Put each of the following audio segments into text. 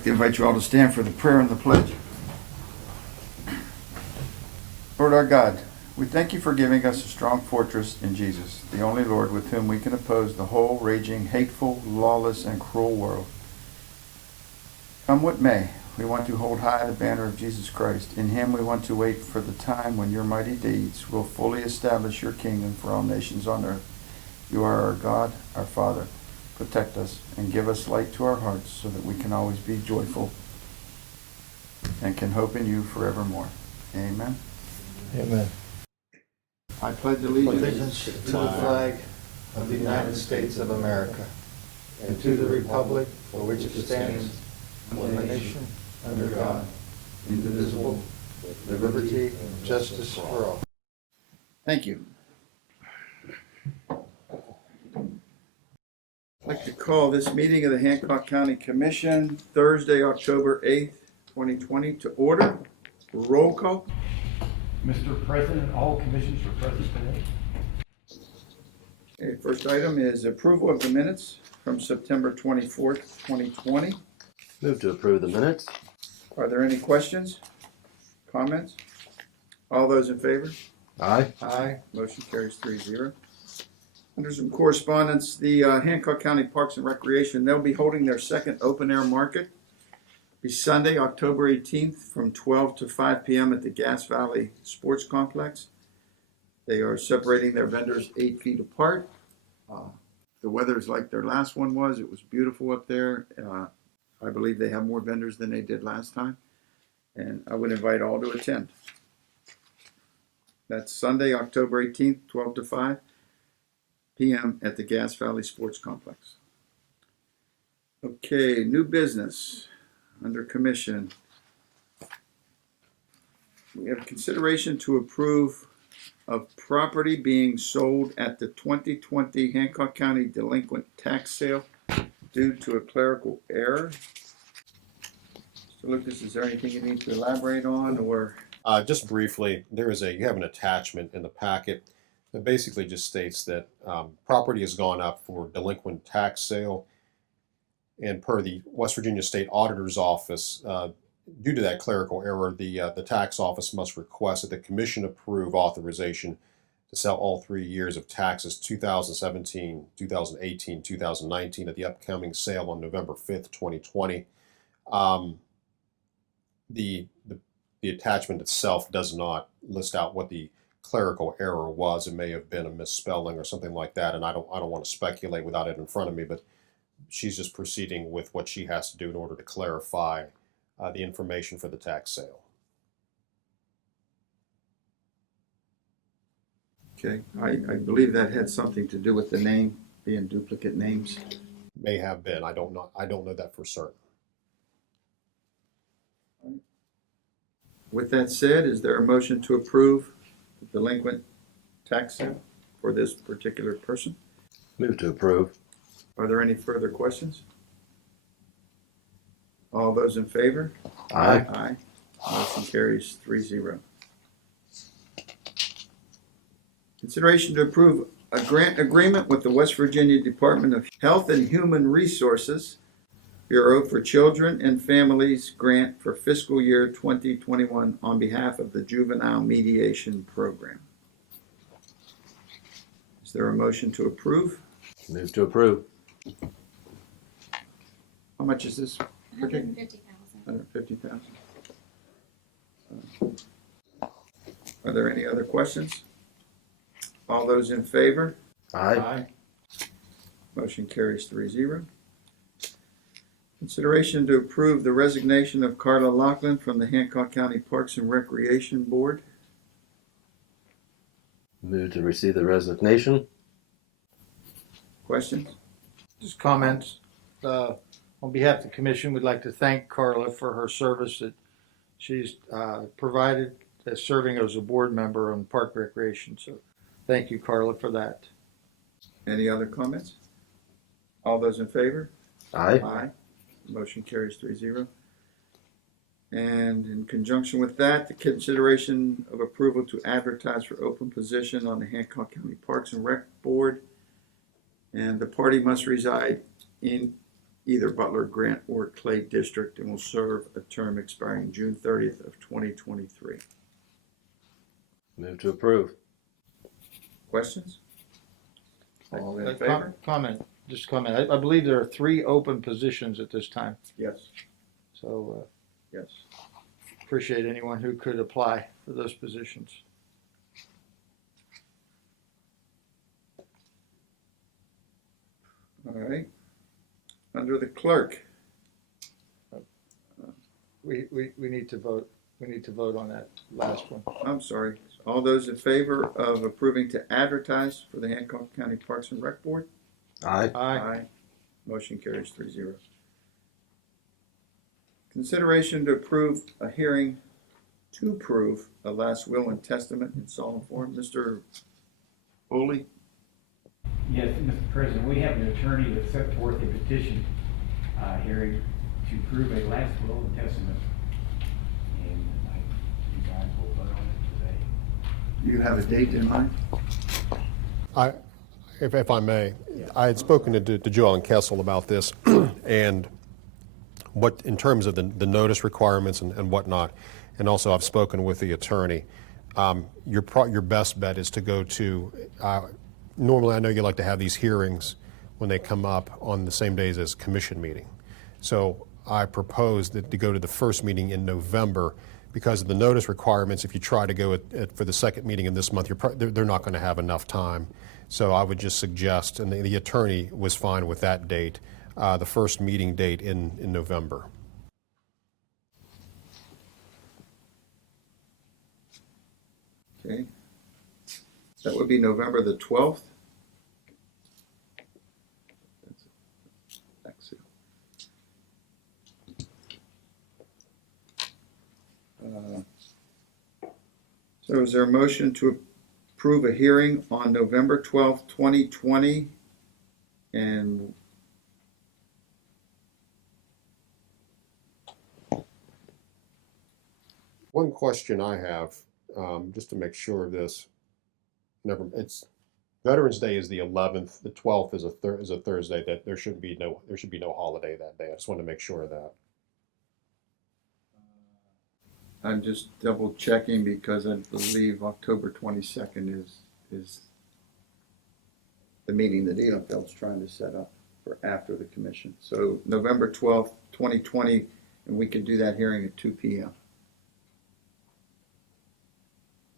like to invite you all to stand for the prayer and the pledge. Lord our God, we thank you for giving us a strong fortress in Jesus, the only Lord with whom we can oppose the whole raging, hateful, lawless, and cruel world. Come what may, we want to hold high the banner of Jesus Christ. In him we want to wait for the time when your mighty deeds will fully establish your kingdom for all nations on earth. You are our God, our Father. Protect us and give us light to our hearts so that we can always be joyful and can hope in you forevermore. Amen. Amen. I pledge allegiance Allegiance to the flag of the United States of America and to the republic for which it stands, one nation, under God, indivisible, with liberty and justice for all. Thank you. I'd like to call this meeting of the Hancock County Commission Thursday, October 8th, 2020 to order. Roll call. Mr. President, all commissions are present today. Okay, first item is approval of the minutes from September 24th, 2020. Move to approve the minutes. Are there any questions, comments? All those in favor? Aye. Aye. Motion carries 3-0. Under some correspondence, the Hancock County Parks and Recreation, they'll be holding their second open-air market. It'll be Sunday, October 18th from 12 to 5 p.m. at the Gas Valley Sports Complex. They are separating their vendors 8 feet apart. The weather is like their last one was. It was beautiful up there. I believe they have more vendors than they did last time. And I would invite all to attend. That's Sunday, October 18th, 12 to 5 p.m. at the Gas Valley Sports Complex. Okay, new business under commission. We have consideration to approve of property being sold at the 2020 Hancock County delinquent tax sale due to a clerical error. Mr. Lucas, is there anything you need to elaborate on, or? Just briefly, you have an attachment in the packet that basically just states that property has gone up for delinquent tax sale, and per the West Virginia State Auditor's Office, due to that clerical error, the tax office must request that the commission approve authorization to sell all 3 years of taxes 2017, 2018, 2019 at the upcoming sale on November 5th, 2020. The attachment itself does not list out what the clerical error was. It may have been a misspelling or something like that, and I don't want to speculate without it in front of me, but she's just proceeding with what she has to do in order to clarify the information for the tax sale. Okay, I believe that had something to do with the name being duplicate names. May have been. I don't know that for certain. With that said, is there a motion to approve the delinquent tax sale for this particular person? Move to approve. Are there any further questions? All those in favor? Aye. Aye. Motion carries 3-0. Consideration to approve a grant agreement with the West Virginia Department of Health and Human Resources Bureau for Children and Families Grant for fiscal year 2021 on behalf of the Juvenile Mediation Program. Is there a motion to approve? Move to approve. How much is this? $150,000. $150,000. Are there any other questions? All those in favor? Aye. Motion carries 3-0. Consideration to approve the resignation of Carla Laughlin from the Hancock County Parks and Recreation Board. Move to receive the resignation. Questions? Just comments. On behalf of the commission, we'd like to thank Carla for her service that she's provided as serving as a board member on Park Recreation. So thank you, Carla, for that. Any other comments? All those in favor? Aye. Aye. Motion carries 3-0. And in conjunction with that, the consideration of approval to advertise for open position on the Hancock County Parks and Rec Board. And the party must reside in either Butler, Grant, or Clay District and will serve a term expiring June 30th of 2023. Move to approve. Questions? All in A favor? Comment, just comment. I believe there are 3 open positions at this time, Yes, so yes. appreciate anyone who could apply for those positions. All right. Under the clerk, We need to vote. We need to vote on that last one. I'm sorry, all those in favor of approving to advertise for the Hancock County Parks and Rec Board? Aye. Aye. Motion carries 3-0. Consideration to approve a hearing to prove a last will and testament in solemn form. Mr. Foley? Yes, Mr. President, we have an attorney that set forth a petition hearing to prove a last will and testament. And you guys will vote on it today. Do you have a date in mind? If I may, I had spoken to Joellen Kessel about this and what, in terms of the notice requirements and whatnot, and also I've spoken with the attorney. Your best bet is to go to, normally I know you like to have these hearings when they come up on the same days as commission meeting. So I propose that to go to the first meeting in November because of the notice requirements. If you try to go for the second meeting in this month, they're not going to have enough time. So I would just suggest, and the attorney was fine with that date, the first meeting date in November. Okay. That would be November the 12th. So is there a motion to approve a hearing on November 12th, 2020? And One question I have, just to make sure of this, it's Veterans Day is the 11th. The 12th is a Thursday. That there should be no holiday that day. I just want to make sure of that. I'm just double checking because I believe October 22nd is the meeting that Ehrenfeld's trying to set up for after the commission. So November 12th, 2020, and we can do that hearing at 2 p.m.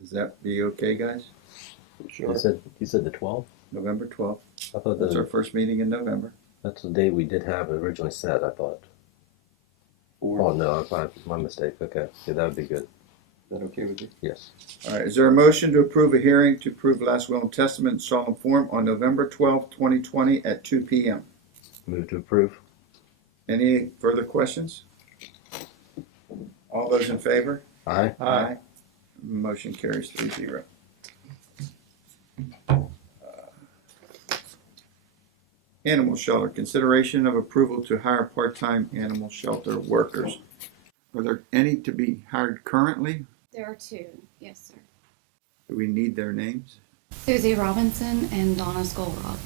Does that be okay, guys? You said the 12th? November 12th. I thought That's our first meeting in November. that's the date we did have originally set, I thought. Oh, no, my mistake. Okay. Yeah, that would be good. Is that okay with you? Yes. All right. Is there a motion to approve a hearing to prove last will and testament in solemn form on November 12th, 2020 at 2 p.m.? Move to approve. Any further questions? All those in favor? Aye. Aye. Motion carries 3-0. Animal shelter, consideration of approval to hire part-time animal shelter workers. Are there any to be hired currently? There are 2, yes, sir. Do we need their names? Susie Robinson and Donna Skolrod.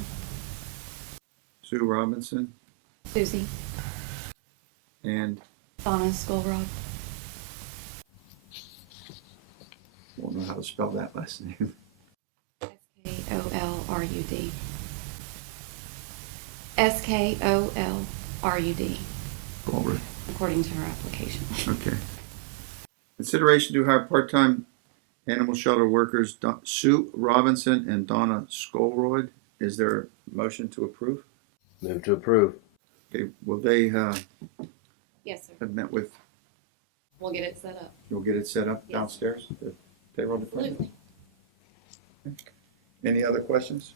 Sue Robinson Susie, and Donna Skolrod. won't know how to spell that last name. Skolrud. Skolrud, Culver. according to her application. Okay. Consideration to hire part-time animal shelter workers Sue Robinson and Donna Skolroyd. Is there a motion to approve? Move to approve. Okay, will they Yes, sir. have met with, We'll get it set up. you'll get it set up Yes. downstairs, the payroll department? Absolutely. Any other questions?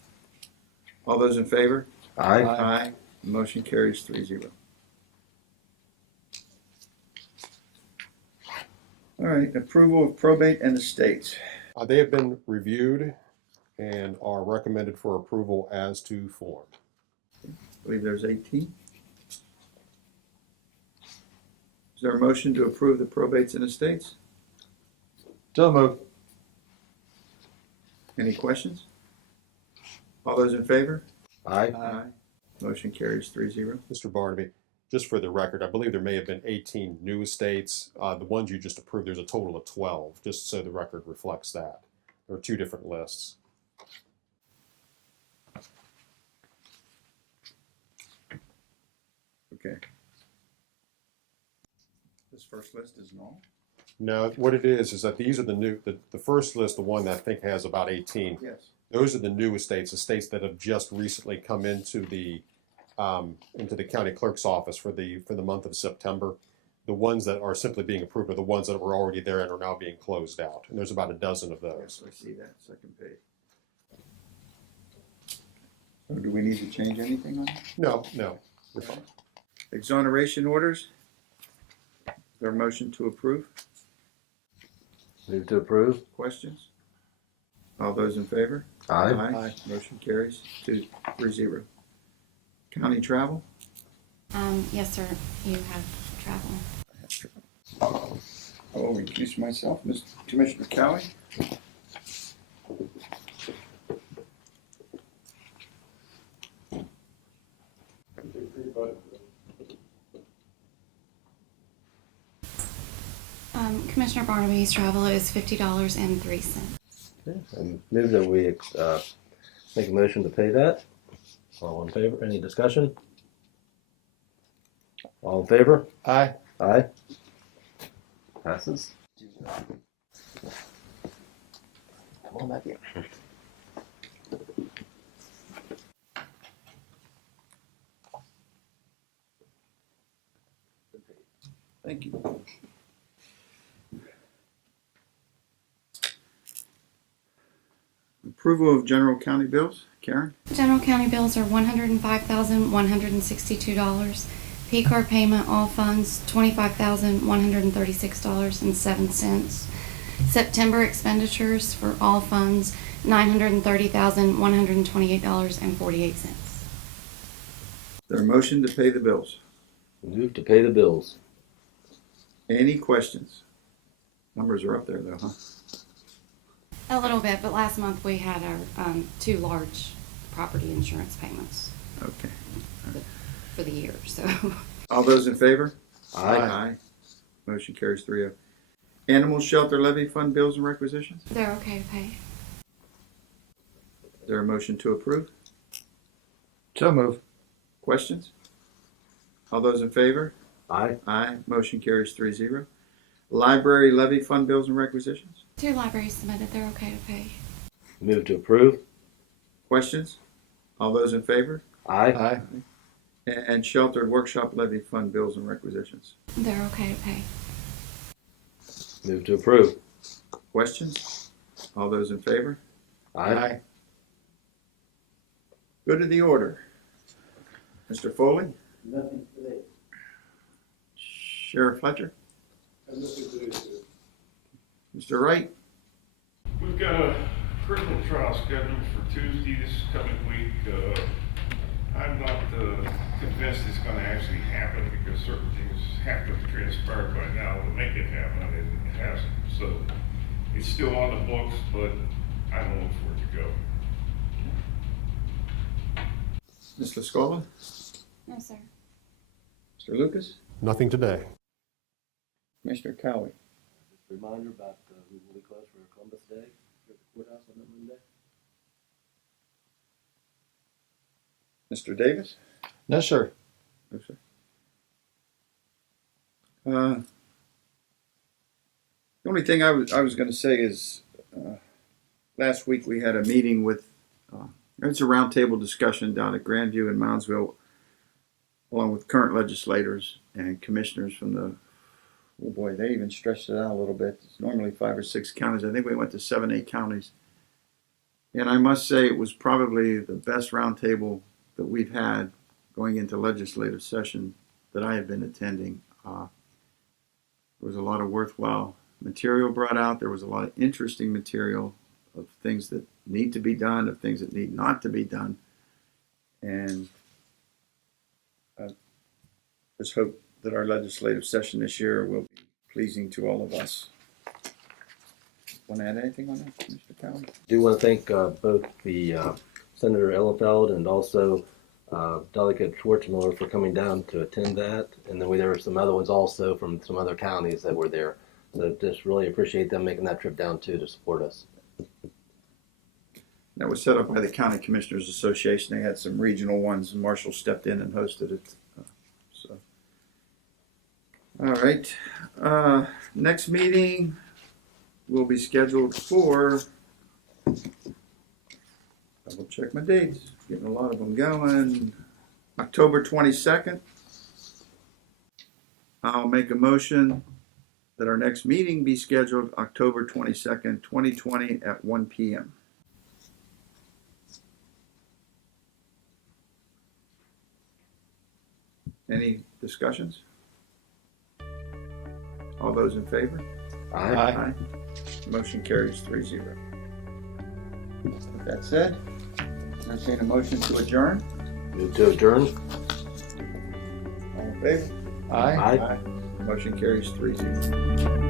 All those in favor? Aye. Aye. Motion carries 3-0. All right, approval of probate and estates. They have been reviewed and are recommended for approval as to form. I believe there's 18. Is there a motion to approve the probates and estates? So moved. Any questions? All those in favor? Aye. Aye. Motion carries 3-0. Mr. Barnaby, just for the record, I believe there may have been 18 new estates. The ones you just approved, there's a total of 12, just so the record reflects that. There are two different lists. Okay. This first list is null? No, what it is that these are the new, the first list, the one that I think has about 18. Yes. Those are the new estates that have just recently come into the county clerk's office for the month of September. The ones that are simply being approved are the ones that were already there and are now being closed out. And there's about a dozen of those. Yes, I see that, second page. So do we need to change anything on that? No, you're fine. Exoneration orders? Is there a motion to approve? Move to approve. Questions? All those in favor? Aye. Motion carries 3-0. County travel? Yes, sir, you have travel. I will recuse myself. Commissioner Cowie? Commissioner Barnaby's travel is $50.03. Okay. And move that we make a motion to pay that. All in favor? Any discussion? All in favor? Aye. Aye. Passes. Come on back here. Thank you. Approval of general county bills. Karen? General county bills are $105,162. P-card payment, all funds, $25,136.07. September expenditures for all funds, $930,128.48. Is there a motion to pay the bills? Move to pay the bills. Any questions? Numbers are up there though, huh? A little bit, but last month we had our two large property insurance payments Okay. for the year, so. All those in favor? Aye. Motion carries 3-0. Animal shelter levy fund bills and requisitions? They're okay to pay. Is there a motion to approve? So move. Questions? All those in favor? Aye. Aye. Motion carries 3-0. Library levy fund bills and requisitions? Two libraries submitted, they're okay to pay. Move to approve. Questions? All those in favor? Aye. Aye. And sheltered workshop levy fund bills and requisitions? They're okay to pay. Move to approve. Questions? All those in favor? Aye. Go to the order. Mr. Foley? Nothing today. Sheriff Fletcher? Nothing today, sir. Mr. Wright? We've got a criminal trial scheduled for Tuesday this coming week. I'm not convinced it's going to actually happen because certain things have to have transpired by now to make it happen, and it hasn't. So it's still on the books, but I don't look for it to go. Ms. Lascola? No, sir. Mr. Lucas? Nothing today. Commissioner Cowie? Reminder about we will be closed for Columbus Day here at the courthouse on that Monday. Mr. Davis? No, sir. No, sir. The only thing I was going to say is last week we had a meeting with, it's a roundtable discussion down at Grandview and Moundsville, along with current legislators and commissioners from the, oh boy, they even stretched it out a little bit. It's normally 5 or 6 counties. I think we went to 7, 8 counties. And I must say it was probably the best roundtable that we've had going into legislative session that I have been attending. There was a lot of worthwhile material brought out. There was a lot of interesting material of things that need to be done, of things that need not to be done. And I just hope that our legislative session this year will be pleasing to all of us. Want to add anything on that, Mr. Cowan? Do want to thank both the Senator Ellenfeld and also Delegate Schwartzmiller for coming down to attend that. And then there were some other ones also from some other counties that were there. So just really appreciate them making that trip down too to support us. That was set up by the County Commissioners Association. They had some regional ones, and Marshall stepped in and hosted it. So, all right. Next meeting will be scheduled for. Double check my dates. Getting a lot of them going. October 22nd. I'll make a motion that our next meeting be scheduled October 22nd, 2020 at 1 p.m. Any discussions? All those in favor? Aye. Motion carries 3-0. With that said, entertain a motion to adjourn. Move to adjourn. All in favor? Aye. Motion carries 3-0.